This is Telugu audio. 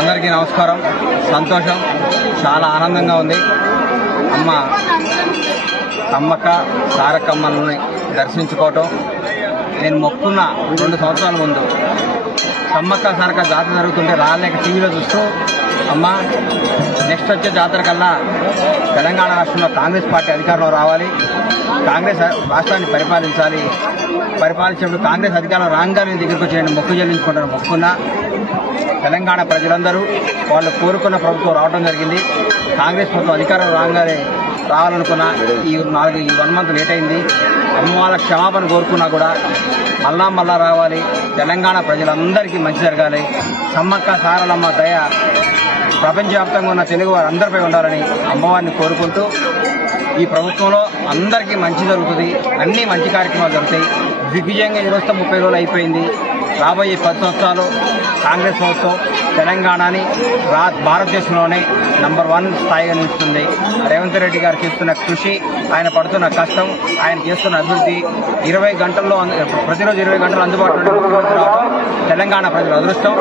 అందరికీ నమస్కారం. సంతోషం, చాలా ఆనందంగా ఉంది. అమ్మ సమ్మక్క సారక్కమ్మల్ని దర్శించుకోవటం. నేను మొక్కున్న 2 సంవత్సరాల ముందు సమ్మక్క సారక్క జాతర జరుగుతుంటే రాలేక టీవీలో చూస్తూ, అమ్మ నెక్స్ట్ వచ్చే జాతర కల్లా తెలంగాణ రాష్ట్రంలో కాంగ్రెస్ పార్టీ అధికారంలో రావాలి, కాంగ్రెస్ రాష్ట్రాన్ని పరిపాలించినప్పుడు కాంగ్రెస్ అధికారంలో రాగానే దగ్గరకు వచ్చి మొక్కు చెల్లించుకుంటాను మొక్కున్నా. తెలంగాణ ప్రజలందరూ వాళ్ళు కోరుకున్న ప్రభుత్వం రావడం జరిగింది. కాంగ్రెస్ ప్రభుత్వం అధికారం రాగానే రావాలనుకున్నా ఈ 1 మంత్ లేట్ అయింది. అమ్మ వాళ్ళ క్షమాపణ కోరుకున్నా కూడా మళ్ళా రావాలి. తెలంగాణ ప్రజలందరికీ మంచి జరగాలి. సమ్మక్క సారలమ్మ దయ ప్రపంచవ్యాప్తంగా ఉన్న తెలుగు వారు అందరిపై ఉండాలని అమ్మవారిని కోరుకుంటూ, ఈ ప్రభుత్వంలో అందరికీ మంచి జరుగుతుంది, అన్ని మంచి కార్యక్రమాలు జరుగుతాయి. దిగ్విజయంగా ఈరోజుతో 30 రోజులు అయిపోయింది. రాబోయే 10 సంవత్సరాలు కాంగ్రెస్ ప్రభుత్వం తెలంగాణని భారతదేశంలోనే నంబర్ 1 స్థాయిగా నిలుస్తుంది. రేవంత్ రెడ్డి గారు చేస్తున్న కృషి, ఆయన పడుతున్న కష్టం, ఆయన చేస్తున్న అభివృద్ధి, 20 గంటల్లో ప్రతిరోజు 20 గంటలు అందుబాటులో ముఖ్యమంత్రి రావడం తెలంగాణ ప్రజల అదృష్టం.